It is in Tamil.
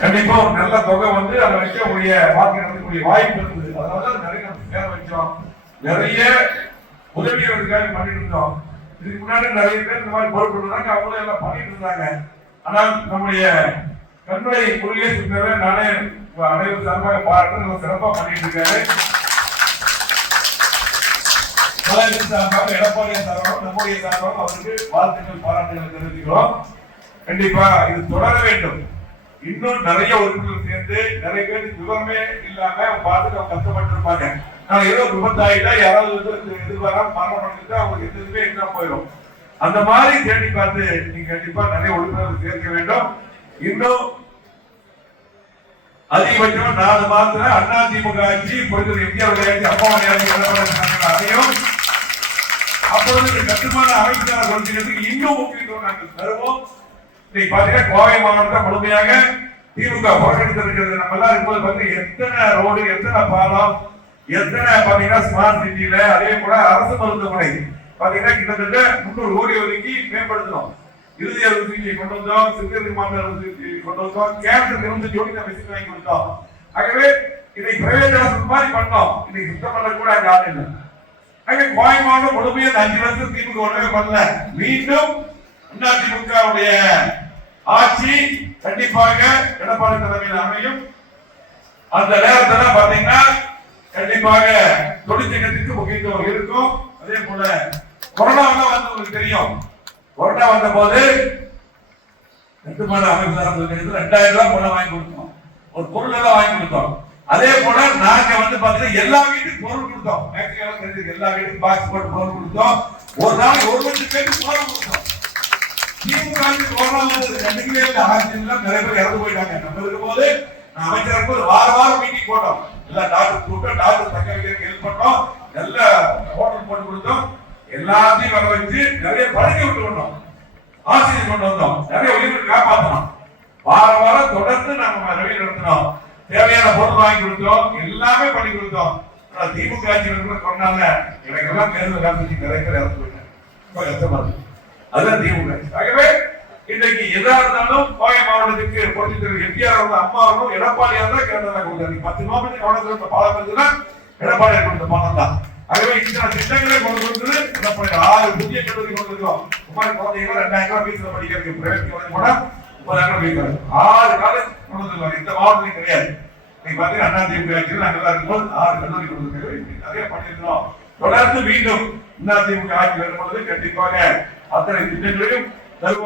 கண்டிப்பா ஒரு நல்ல தொகை வந்து அதை வைக்கக்கூடிய வாழ்க்கை நடத்தக்கூடிய வாய்ப்பு இருந்தது அதனால நிறைய நம்ம பேர வச்சோம். நிறைய உதவியவர்களுக்காக பண்ணிட்டு இருந்தோம். இதுக்கு முன்னாடி நிறைய பேர் இந்த மாதிரி பொறுப்பு இருந்தாங்க அவங்களும் எல்லாம் பண்ணிட்டு இருந்தாங்க. ஆனால் நம்முடைய கண்மலை முருகேஷ் இருக்கிறத நானே அனைவரும் சார்பாக பாராட்டு நல்லா சிறப்பா பண்ணிட்டு இருக்காரு. கலைஞர் சார்பாக எடப்பாடி சார்பாக நம்முடைய சார்பாக அவருக்கு வாழ்த்துக்கள் பாராட்டுகள் தெரிவிக்கிறோம் கண்டிப்பா இது தொடர வேண்டும். இன்னும் நிறைய உறுப்பினர் சேர்ந்து நிறைய பேருக்கு விவரமே இல்லாம பார்த்துட்டு அவங்க கஷ்டப்பட்டு இருப்பாங்க. நான் ஏதோ விபத்தாயிட்டா யாராவது வந்து எதிர்பாராம மரணம் பண்ணிட்டு அவங்களுக்கு எதுவுமே என்ன போயிடும். அந்த மாதிரி தேடி பார்த்து நீங்க கண்டிப்பா நிறைய உறுப்பினர்கள் சேர்க்க வேண்டும். இன்னும் அதிகபட்சம் நாலு மாதத்துல அண்ணா திமுக ஆட்சி பொறுத்தது இந்தியா விளையாட்டு அப்பா விளையாட்டு அதையும் அப்பொழுது கட்டுமான அமைப்புக்கான கொள்கைகளுக்கு இன்னும் முக்கியத்துவம் நாங்கள் தருவோம் இன்னைக்கு பாத்தீங்கன்னா கோவை மாவட்டத்தை முழுமையாக திமுக புறக்கணித்திருக்கிறது நம்ம எல்லாம் இருக்கும்போது பாத்தீங்கன்னா எத்தனை ரோடு எத்தனை பாலம் எத்தனை பாத்தீங்கன்னா ஸ்மார்ட் சிட்டில அதே கூட அரசு மருத்துவமனை. பாத்தீங்கன்னா கிட்டத்தட்ட முன்னூறு கோடி ஒதுக்கி மேம்படுத்தணும் இறுதி அறுவை சிகிச்சை கொண்டு வந்தோம் சிறுநீரக மாற்று அறுவை சிகிச்சை கொண்டு வந்தோம் கேன்சர் இருந்து ஜோடி நம்ம மிஷின் வாங்கி கொடுத்தோம். ஆகவே இன்னைக்கு பிரைவேட் ஹாஸ்பிட்டல் மாதிரி பண்ணோம். இன்னைக்கு சுத்தம் பண்ண கூட அங்க ஆள் இல்லை. ஆக கோயமானம் முழுமையா இந்த அஞ்சு வருஷம் திமுக ஒண்ணுமே பண்ணல. மீண்டும் அதிமுகவுடைய ஆட்சி கண்டிப்பாக எடப்பாடி தலைமையில் அமையும். அந்த நேரத்தில் பாத்தீங்கன்னா கண்டிப்பாக தொழிற்சங்கத்திற்கு முக்கியத்துவம் இருக்கும். அதே போல கொரோனா வந்து உங்களுக்கு தெரியும். கொரோனா வந்த போது கட்டுமான அமைப்பு ரெண்டாயிரம் ரூபாய் பணம் வாங்கி கொடுத்தோம். ஒரு பொருள் எல்லாம் வாங்கி கொடுத்தோம். அதே போல நாங்க வந்து பாத்தீங்கன்னா எல்லா வீட்டுக்கும் பொருள் கொடுத்தோம். எல்லா வீட்டுக்கும் பாக்ஸ் போட்டு பொருள் கொடுத்தோம். ஒரு நாளைக்கு ஒரு லட்சம் பேருக்கு பொருள் கொடுத்தோம். திமுக க்கு கொரோனா கண்டுக்கவே இல்லை ஆக்சிஜன்லாம் நிறைய பேர் இறந்து போயிட்டாங்க நம்ம இருக்கும்போது நான் அமைச்சர் இருக்கும்போது வார வாரம் மீட்டிங் போட்டோம் எல்லா டாக்டர் கூட்டம் டாக்டர் தக்க வைக்கிறதுக்கு ஹெல்ப் பண்ணோம் நல்ல ஹோட்டல் போட்டு கொடுத்தோம் எல்லாத்தையும் வர வச்சு நிறைய படுக்க விட்டு வந்தோம் ஆக்சிஜன் கொண்டு வந்தோம் நிறைய உயிர்கள் காப்பாற்றணும் வார வாரம் தொடர்ந்து நாம ரவி நடத்தினோம் தேவையான பொருள் வாங்கி கொடுத்தோம் எல்லாமே பண்ணி கொடுத்தோம் ஆனா திமுக ஆட்சி இருக்கிற கொண்டாங்க எனக்கு எல்லாம் தேர்தல் காமிச்சு நிறைய பேர் இறந்து போயிட்டாங்க ரொம்ப கஷ்டமா இருக்கு அதுதான் திமுக இன்றைக்கு எதா இருந்தாலும் கோவை மாவட்டத்துக்கு பொறுத்து எம்ஜிஆர் அவங்க அம்மாவும் எடப்பாடியா தான் கேரளா கொடுத்தாரு பத்து கிலோமீட்டர் கவனத்தில் இருந்த பாலம் இருந்ததுன்னா எடப்பாடியார் கொடுத்த பணம் தான். ஆகவே இந்த திட்டங்களை கொண்டு வந்து எடப்பாடி ஆறு புதிய கல்லூரி கொண்டு இருக்கோம் குமார் குழந்தைங்க ரெண்டாயிரம் ரூபாய் ஃபீஸ்ல படிக்கிறதுக்கு பிரைவேட் காலேஜ் கூட முப்பதாயிரம் ரூபாய் ஆறு காலேஜ் கொண்டு வந்துருக்காங்க. இந்த மாவட்டத்தில் கிடையாது. நீங்க பாத்தீங்கன்னா அண்ணா திமுக ஆட்சியில் நாங்கள் இருக்கும்போது ஆறு கல்லூரி கொண்டு வந்து நிறைய பண்ணியிருந்தோம் தொடர்ந்து மீண்டும் அண்ணா திமுக ஆட்சி வரும்பொழுது கண்டிப்பாக அத்தனை திட்டங்களையும் தருவோம்.